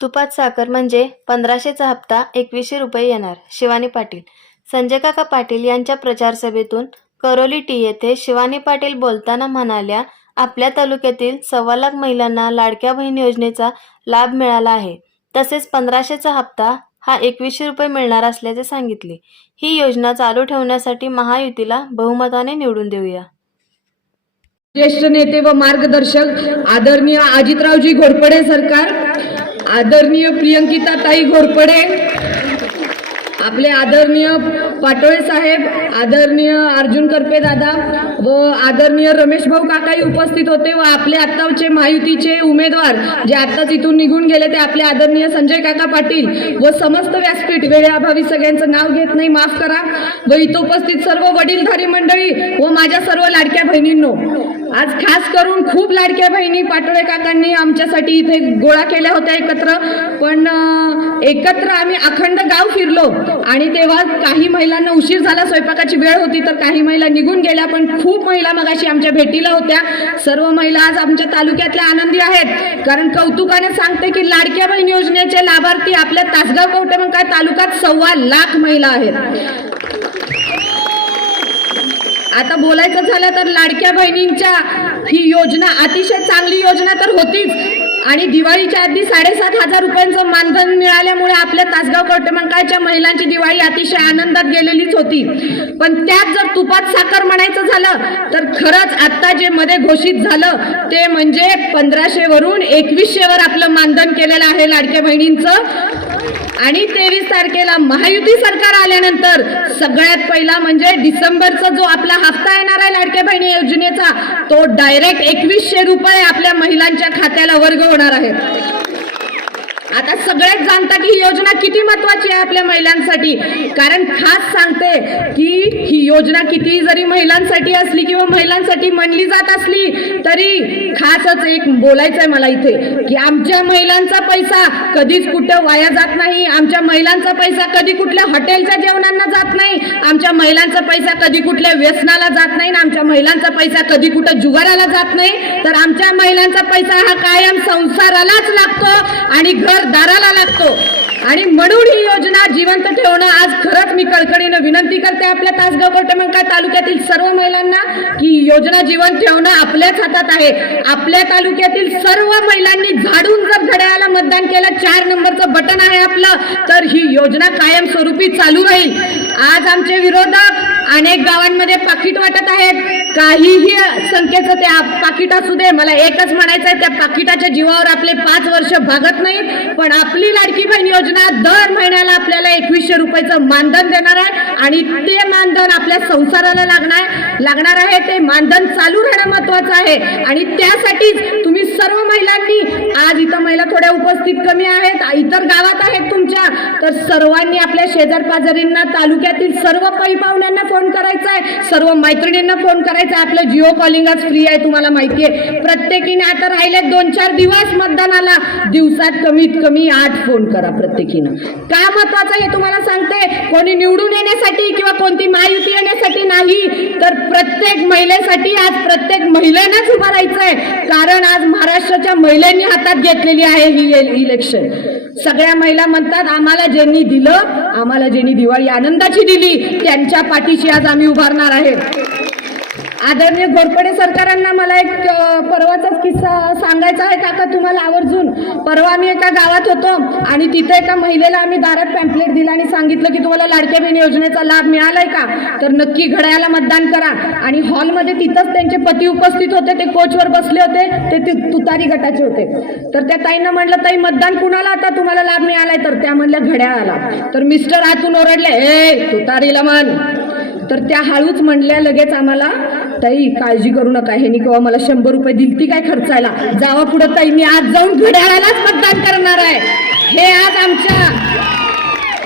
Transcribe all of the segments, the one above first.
तुपात साखर म्हणजे पंधराशेचा हप्ता एकवीसशे रुपये येणार शिवानी पाटील. संजय काका पाटील यांच्या प्रचारसभेतून करोली टी येथे शिवानी पाटील बोलताना म्हणाल्या आपल्या तालुक्यातील सव्वा लाख महिलांना लाडक्या बहीण योजनेचा लाभ मिळाला आहे. तसेच पंधराशेचा हप्ता हा एकवीसशे रुपये मिळणार असल्याचे सांगितले. ही योजना चालू ठेवण्यासाठी महायुतीला बहुमताने निवडून देऊया. ज्येष्ठ नेते व मार्गदर्शक आदरणीय अजितरावजी घोरपडे सरकार आदरणीय प्रियंकिता ताई घोरपडे आपले आदरणीय पाटोळे साहेब आदरणीय अर्जुन करपे दादा व आदरणीय रमेश भाऊ काकाही उपस्थित होते व आपले आत्ताचे महायुतीचे उमेदवार जे आत्ताच इथून निघून गेले ते आपले आदरणीय संजय काका पाटील व समस्त व्यासपीठ वेळेअभावी सगळ्यांचं नाव घेत नाही माफ करा. व इथं उपस्थित सर्व वडीलधारी मंडळी व माझ्या सर्व लाडक्या बहिणींनो आज खास करून खूप लाडक्या बहिणी पाटोळे काकांनी आमच्यासाठी इथे गोळा केल्या होत्या एकत्र. पण एकत्र आम्ही अखंड गाव फिरलो आणि तेव्हा काही महिलांना उशीर झाला स्वयंपाकाची वेळ होती तर काही महिला निघून गेल्या. पण खूप महिला मगाशी आमच्या भेटीला होत्या. सर्व महिला आज आमच्या तालुक्यातल्या आनंदी आहेत. कारण कौतुकाने सांगते की लाडक्या बहीण योजनेचे लाभार्थी आपल्या तासगाव कवटेमंकाळ तालुक्यात सव्वा लाख महिला आहेत. आता बोलायचं झालं तर लाडक्या बहिणींच्या ही योजना अतिशय चांगली योजना तर होतीच. आणि दिवाळीच्या आधी साडेसात हजार रुपयांचं मानधन मिळाल्यामुळे आपल्या तासगाव कवटेमंकाळच्या महिलांची दिवाळी अतिशय आनंदात गेलेलीच होती. पण त्यात जर तुपात साखर म्हणायचं झालं तर खरंच आत्ता जे मध्ये घोषित झालं ते म्हणजे पंधराशे वरून एकवीसशे वर आपलं मानधन केलेलं आहे लाडक्या बहिणींचं. आणि तेवीस तारखेला महायुती सरकार आल्यानंतर सगळ्यात पहिला म्हणजे डिसेंबरचा जो आपला हप्ता येणार आहे लाडक्या बहिणी योजनेचा तो डायरेक्ट एकवीसशे रुपये आपल्या महिलांच्या खात्याला वर्ग होणार आहे. आता सगळेच जाणता की ही योजना किती महत्वाची आहे आपल्या महिलांसाठी? कारण खास सांगते की ही योजना किती जरी महिलांसाठी असली किंवा महिलांसाठी म्हणली जात असली तरी खासच एक बोलायचंय मला इथे की आमच्या महिलांचा पैसा कधीच कुठं वाया जात नाही आमच्या महिलांचा पैसा कधी कुठल्या हॉटेलच्या जेवणांना जात नाही आमच्या महिलांचा पैसा कधी कुठल्या व्यसनाला जात नाही आणि आमच्या महिलांचा पैसा कधी कुठं जुगाराला जात नाही. तर आमच्या महिलांचा पैसा हा कायम संसारालाच लागतो आणि घरदाराला लागतो. आणि म्हणून ही योजना जिवंत ठेवणं आज खरंच मी कळकळीनं विनंती करते. आपल्या तासगाव कोटमंका तालुक्यातील सर्व महिलांना की ही योजना जिवंत ठेवणं आपल्याच हातात आहे. आपल्या तालुक्यातील सर्व महिलांनी झाडून जर घड्याळाला मतदान केलं चार नंबरचं बटन आहे आपलं तर ही योजना कायमस्वरूपी चालू राहील. आज आमचे विरोधक अनेक गावांमध्ये पाकिट वाटत आहेत. काहीही संख्येचं ते पाकिट असू दे मला एकच म्हणायचं आहे त्या पाकिटाच्या जीवावर आपले पाच वर्ष भागत नाहीत. पण आपली लाडकी बहीण योजना दर महिन्याला आपल्याला एकवीसशे रुपयाचं मानधन देणार आहे आणि ते मानधन आपल्या संसाराला लागणार लागणार आहे ते मानधन चालू राहणं महत्वाचं आहे. आणि त्यासाठीच तुम्ही सर्व महिलांनी आज इथं महिला थोड्या उपस्थित कमी आहेत इतर गावात आहेत तर सर्वांनी आपल्या शेजार पाजारींना तालुक्यातील सर्व पै पाहुण्यांना फोन करायचा आहे सर्व मैत्रिणींना फोन करायचा आहे आपलं जिओ कॉलिंग आज फ्री आहे तुम्हाला माहिती आहे प्रत्येकीने आता राहिले दोन चार दिवस मतदानाला. दिवसात कमीत कमी आठ फोन करा प्रत्येकीनं. का महत्वाचं हे तुम्हाला सांगते? कोणी निवडून येण्यासाठी किंवा कोणती महायुती येण्यासाठी नाही तर प्रत्येक महिलेसाठी आज प्रत्येक महिलेनंच उभं राहायचं आहे कारण आज महाराष्ट्राच्या महिलांनी हातात घेतलेली आहे ही इलेक्शन सगळ्या महिला म्हणतात आम्हाला ज्यांनी दिलं आम्हाला ज्यांनी दिवाळी आनंदाची दिली त्यांच्या पाठीशी आज आम्ही उभारणार आहे. आदरणीय घोरपडे सरकारांना मला एक परवाचाच किस्सा सांगायचा आहे काका तुम्हाला आवर्जून? परवा आम्ही एका गावात होतो आणि तिथे एका महिलेला आम्ही दारात पॅम्पलेट दिला आणि सांगितलं की तुम्हाला लाडक्या बहीण योजनेचा लाभ मिळालाय का? तर नक्की घड्याला मतदान करा. आणि हॉलमध्ये तिथंच त्यांचे पती उपस्थित होते ते कोचवर बसले होते ते ति- तुतारी गटाचे होते. तर त्या ताईनं म्हणलं ताई मतदान कुणाला आता तुम्हाला लाभ मिळालाय? तर त्या म्हणल्या घड्याळाला. तर मिस्टर आतून ओरडले ए तुतारीला म्हण. तर त्या हळूच म्हणल्या लगेच आम्हाला ताई काळजी करू नका ह्यानी किंवा मला शंभर रुपये दिलती काय खर्चायला? जावा पुढं ताई मी आज जाऊन घड्याळालाच मतदान करणार आहे. हे आज आमच्या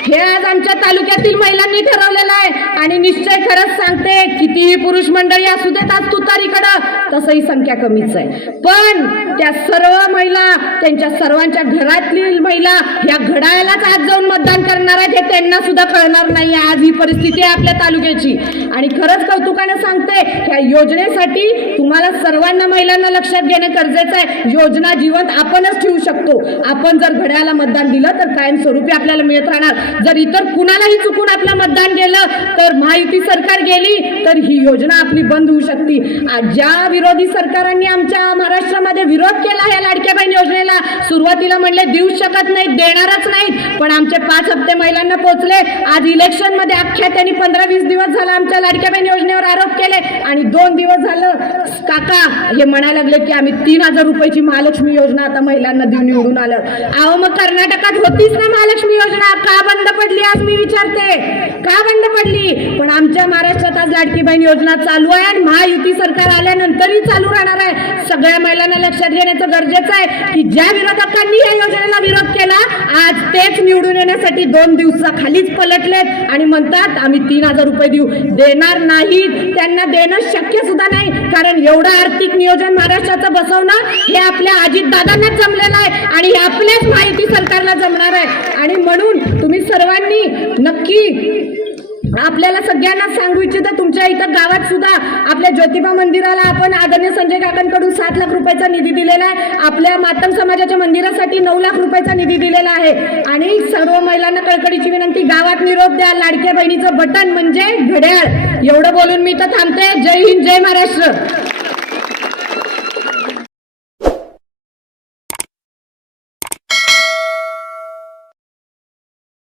हे आज आमच्या तालुक्यातील महिलांनी ठरवलेलं आहे. आणि निश्चय खरंच सांगते कितीही पुरुष मंडळी असू देत आज तुतारीकडं तसंही संख्या कमीच आहे. पण त्या सर्व महिला त्यांच्या सर्वांच्या घरातील महिला ह्या घड्याळालाच आज जाऊन मतदान करणार आहेत हे त्यांना सुद्धा कळणार नाही. आज ही परिस्थिती आहे आपल्या तालुक्याची. आणि खरंच कौतुकानं सांगते ह्या योजनेसाठी तुम्हाला सर्वांना महिलांना लक्षात घेणं गरजेचं आहे. योजना जिवंत आपणच ठेवू शकतो. आपण जर घड्याला मतदान दिलं तर कायमस्वरूपी आपल्याला मिळत राहणार. जर इतर कुणालाही चुकून आपलं मतदान गेलं तर महायुती सरकार गेली तर ही योजना आपली बंद होऊ शकते. आज ज्या विरोध विरोधी सरकारांनी आमच्या महाराष्ट्रामध्ये विरोध केला या लाडक्या बहीण योजनेला. सुरुवातीला म्हणले देऊ शकत नाही देणारच नाहीत. पण आमचे पाच हप्ते महिलांना पोहोचले. आज इलेक्शनमध्ये अख्ख्या त्यांनी पंधरा वीस दिवस झाला आमच्या लाडक्या बहीण योजनेवर आरोप केले. आणि दोन दिवस झालं काका हे म्हणायला लागले की आम्ही तीन हजार रुपयाची महालक्ष्मी योजना आता महिलांना देऊन निवडून आलं अहो मग कर्नाटकात होतीच ना महालक्ष्मी योजना. का बंद पडली आज मी विचारते. का बंद पडली? पण आमच्या महाराष्ट्रात आज लाडकी बहीण योजना चालू आहे आणि महायुती सरकार आल्यानंतरही चालू राहणार आहे. सगळ्या महिलांना लक्षात घेण्याचं गरजेचं आहे की ज्या विरोधकांनी या योजनेला विरोध केला आज तेच निवडून येण्यासाठी दोन दिवसाखालीच पलटलेत आणि म्हणतात आम्ही तीन हजार रुपये देऊ. देणार नाहीत. त्यांना देणं शक्य सुद्धा नाही कारण एवढं आर्थिक नियोजन महाराष्ट्राचं बसवणं हे आपल्या अजितदादांनाच जमलेलं आहे आणि हे आपल्याच माहिती सरकारला जमणार आहे. आणि म्हणून तुम्ही सर्वांनी नक्की आपल्याला सगळ्यांना सांगू इच्छितं तुमच्या इथं गावात सुद्धा आपल्या ज्योतिबा मंदिराला आपण आदरणीय संजय काकांकडून सात लाख रुपयाचा निधी दिलेला आहे. आपल्या मातम समाजाच्या मंदिरासाठी नऊ लाख रुपयाचा निधी दिलेला आहे. आणि सर्व महिलांना कळकडीची विनंती गावात निरोप द्या लाडक्या बहिणीचं बटन म्हणजे घड्याळ. एवढं बोलून मी तर थांबते. जय हिंद जय महाराष्ट्र.